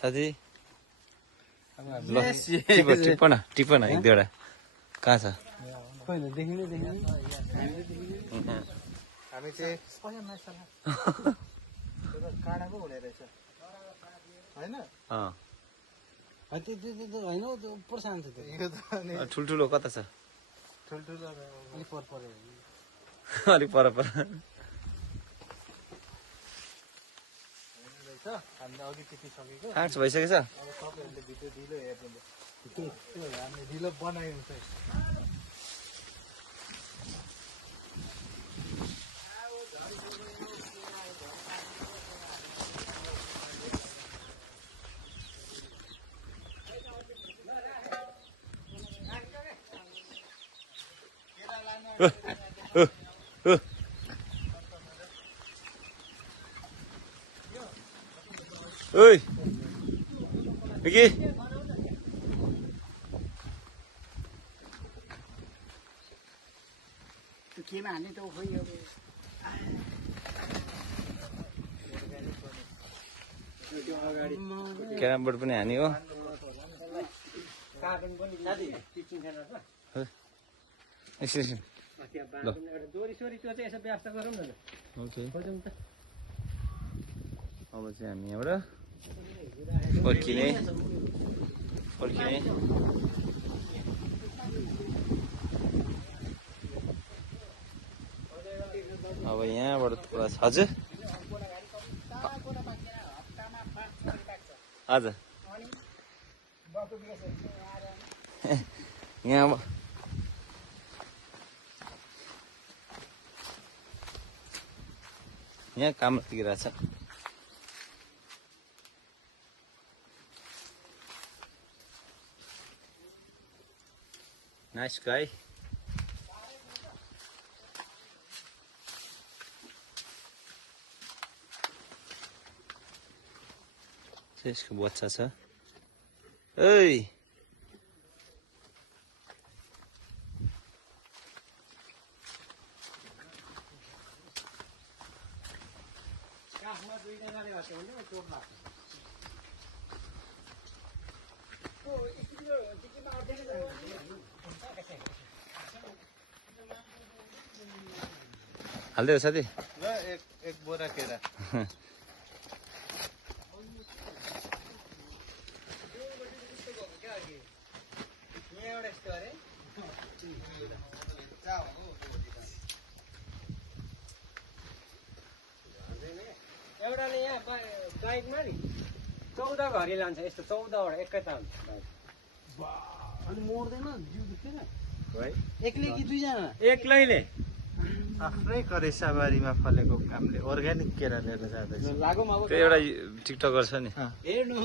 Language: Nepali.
साथी ल टिप न एक दुईवटा कहाँ छ हामी चाहिँ काँडाको हुने रहेछ होइन होइन उपर सानो छ त्यो ठुल्ठुलो कता छ ठुल्ठुलो अलिक पर हामीले अघि टिपिसकेको काँच भइसकेछ अब तपाईँहरूले भिडियो ढिलो हेर्नु हामीले ढिलो बनायौँ चाहिँ ओइ विकी केमा हान्ने त खोइ अब क्यारम बोर्ड पनि हानी हो कार्टुन पनि साथी टिचिङ सेन्टर छ एकछिन दोरी सोरी त्यो चाहिँ यसो व्यवस्था गरौँ न ओके खोजौँ त अब चाहिँ हामी यहाँबाट फर्किने अब यहाँबाट थोडा हजुर हजुर यहाँ काम लागिरहेछ नाइस गाई यसको बच्चा छ ओइ हाल्दै हो साथी ल एक बोरा केरा एउटाले यहाँ बाइकमा नि 14 घरी लान्छ यस्तो 14वटा एकैताल अनि मोड्दैन जिउ दुख्दैन एक्लै कि दुईजना एक्लैले आफ्नै करेसाबारीमा फलेको कामले अर्ग्यानिक केरा लिएर जाँदैछ लागौँ अब त्यो एउटा टिकटकर छ नि हेर्नु